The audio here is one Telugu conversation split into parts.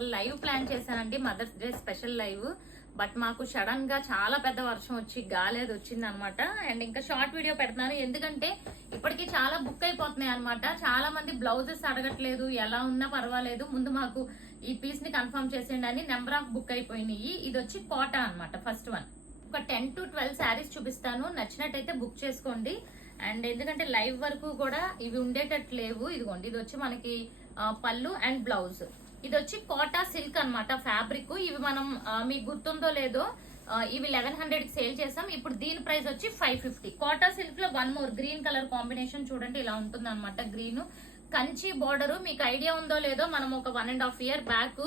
అసలు లైవ్ ప్లాన్ చేశానండి, mother's day special live. But మాకు సడన్ గా చాలా పెద్ద వర్షం వచ్చి గాలి అది వచ్చింది అనమాట. అండ్ ఇంకా షార్ట్ వీడియో పెడుతున్నాను, ఎందుకంటే ఇప్పటికీ చాలా బుక్ అయిపోతున్నాయి అనమాట. చాలా మంది బ్లౌజెస్ అడగట్లేదు, ఎలా ఉన్నా పర్వాలేదు, ముందు మాకు ఈ పీస్ ని కన్ఫర్మ్ చేసేయండి అని నెంబర్ ఆఫ్ బుక్ అయిపోయినాయి. ఇది వచ్చి కోటా అనమాట. ఫస్ట్ వన్ ఒక 10 to 12 శారీస్ చూపిస్తాను, నచ్చినట్టయితే బుక్ చేసుకోండి. అండ్ ఎందుకంటే లైవ్ వరకు కూడా ఇవి ఉండేటట్టు లేవు. ఇదిగోండి, ఇది వచ్చి మనకి పళ్ళు అండ్ బ్లౌజ్. ఇది వచ్చి కోటా సిల్క్ అనమాట ఫ్యాబ్రిక్. ఇవి మనం మీకు గుర్తుందో లేదో, ఇవి 1100 కి సేల్ చేసాం. ఇప్పుడు దీని ప్రైస్ వచ్చి 550. కోటా సిల్క్ లో one more green colour combination చూడండి, ఇలా ఉంటుంది అనమాట. Green Kanchi border. మీకు ఐడియా ఉందో లేదో, మనం ఒక 1.5 year బ్యాక్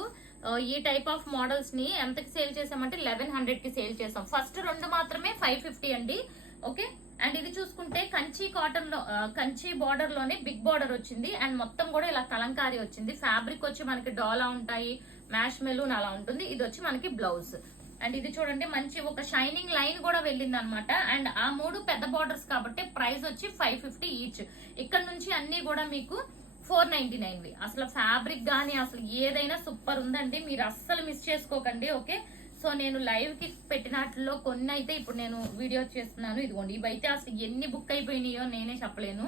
ఈ టైప్ ఆఫ్ మోడల్స్ ని ఎంతకి సేల్ చేసామంటే 1100 కి సేల్ చేసాం. ఫస్ట్ 2 మాత్రమే 550 అండి. ఓకే. అండ్ ఇది చూసుకుంటే కంచి కాటన్ లో కంచి బోర్డర్ లోనే బిగ్ బోర్డర్ వచ్చింది. అండ్ మొత్తం కూడా ఇలా కలంకారీ వచ్చింది. ఫ్యాబ్రిక్ వచ్చి మనకి డోలా ఉంటాయి, మ్యాష్ మెలూన్ అలా ఉంటుంది. ఇది వచ్చి మనకి బ్లౌజ్. అండ్ ఇది చూడండి, మంచి ఒక షైనింగ్ లైన్ కూడా వెళ్ళింది అనమాట. అండ్ ఆ 3 పెద్ద బోర్డర్స్ కాబట్టి ప్రైస్ వచ్చి 550 ఈచ్. ఇక్కడ నుంచి అన్ని కూడా మీకు 499. అసలు ఫ్యాబ్రిక్ గానీ అసలు ఏదైనా సూపర్ ఉందండి, మీరు అస్సలు మిస్ చేసుకోకండి. ఓకే. సో నేను లైవ్ కి పెట్టినట్లో కొన్ని అయితే ఇప్పుడు నేను వీడియో చేస్తున్నాను. ఇదిగోండి, ఇవైతే అసలు ఎన్ని బుక్ అయిపోయినాయో నేనే చెప్పలేను.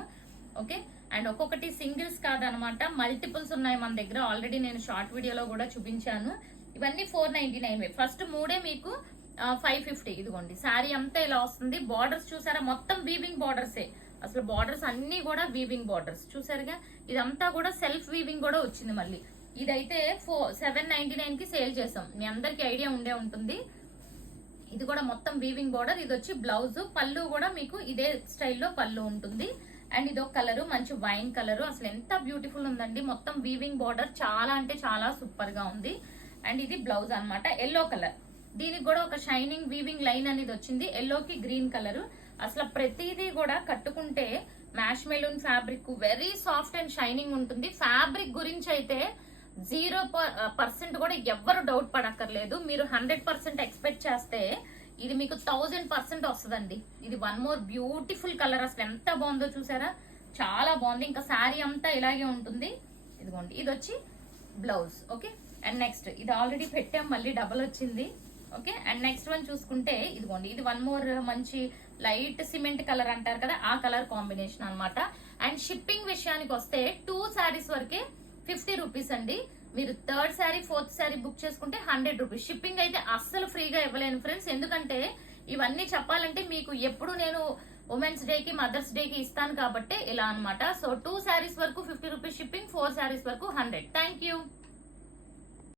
ఓకే. అండ్ ఒక్కొక్కటి సింగిల్స్ కాదనమాట, మల్టిపుల్స్ ఉన్నాయి మన దగ్గర. ఆల్రెడీ నేను షార్ట్ వీడియోలో కూడా చూపించాను. ఇవన్నీ 499. ఫస్ట్ 3 మీకు 550. ఇదిగోండి, శారీ అంతా ఇలా వస్తుంది. బార్డర్స్ చూసారా, మొత్తం వీవింగ్ బార్డర్సే. అసలు బార్డర్స్ అన్ని కూడా వీవింగ్ బార్డర్స్ చూసారుగా. ఇదంతా కూడా సెల్ఫ్ వీవింగ్ కూడా వచ్చింది. మళ్ళీ ఇదైతే 799 కి సేల్ చేసాం, మీ అందరికి ఐడియా ఉండే ఉంటుంది. ఇది కూడా మొత్తం వీవింగ్ బార్డర్. ఇది వచ్చి బ్లౌజ్. పళ్ళు కూడా మీకు ఇదే స్టైల్లో పళ్ళు ఉంటుంది. అండ్ ఇది ఒక కలర్, మంచి వైన్ కలర్. అసలు ఎంత బ్యూటిఫుల్ ఉందండి, మొత్తం వీవింగ్ బార్డర్. చాలా అంటే చాలా సూపర్ గా ఉంది. అండ్ ఇది బ్లౌజ్ అన్నమాట, ఎల్లో కలర్. దీనికి కూడా ఒక షైనింగ్ వీవింగ్ లైన్ అనేది వచ్చింది, ఎల్లోకి గ్రీన్ కలర్. అసలు ప్రతిదీ కూడా కట్టుకుంటే mash melon fabric, very soft and shining ఉంటుంది. ఫ్యాబ్రిక్ గురించి అయితే 0% కూడా ఎవ్వరు డౌట్ పడక్కర్లేదు. మీరు 100% ఎక్స్పెక్ట్ చేస్తే ఇది మీకు 1000% వస్తుందండి. ఇది వన్ మోర్ బ్యూటిఫుల్ కలర్. అసలు ఎంత బాగుందో చూసారా, చాలా బాగుంది. ఇంకా శారీ అంతా ఇలాగే ఉంటుంది. ఇదిగోండి, ఇది వచ్చి బ్లౌజ్. ఓకే. అండ్ నెక్స్ట్ ఇది ఆల్రెడీ పెట్టాం, మళ్ళీ డబల్ వచ్చింది. ఓకే. అండ్ నెక్స్ట్ వన్ చూసుకుంటే ఇదిగోండి, ఇది వన్ మోర్ మంచి లైట్ సిమెంట్ కలర్ అంటారు కదా, ఆ కలర్ కాంబినేషన్ అనమాట. అండ్ షిప్పింగ్ విషయానికి వస్తే 2 శారీస్ వరకే 50 రూపీస్ అండి. మీరు 3rd sari 4th sari book చేసుకుంటే 100 రూపీస్. షిప్పింగ్ అయితే అస్సలు ఫ్రీగా ఇవ్వలేను ఫ్రెండ్స్, ఎందుకంటే ఇవన్నీ చెప్పాలంటే మీకు ఎప్పుడు నేను ఉమెన్స్ డే కి మదర్స్ డే కి ఇస్తాను కాబట్టి ఇలా అనమాట. సో 2 శారీస్ వరకు 50 రూపీస్ షిప్పింగ్, 4 శారీస్ వరకు 100. Thank you.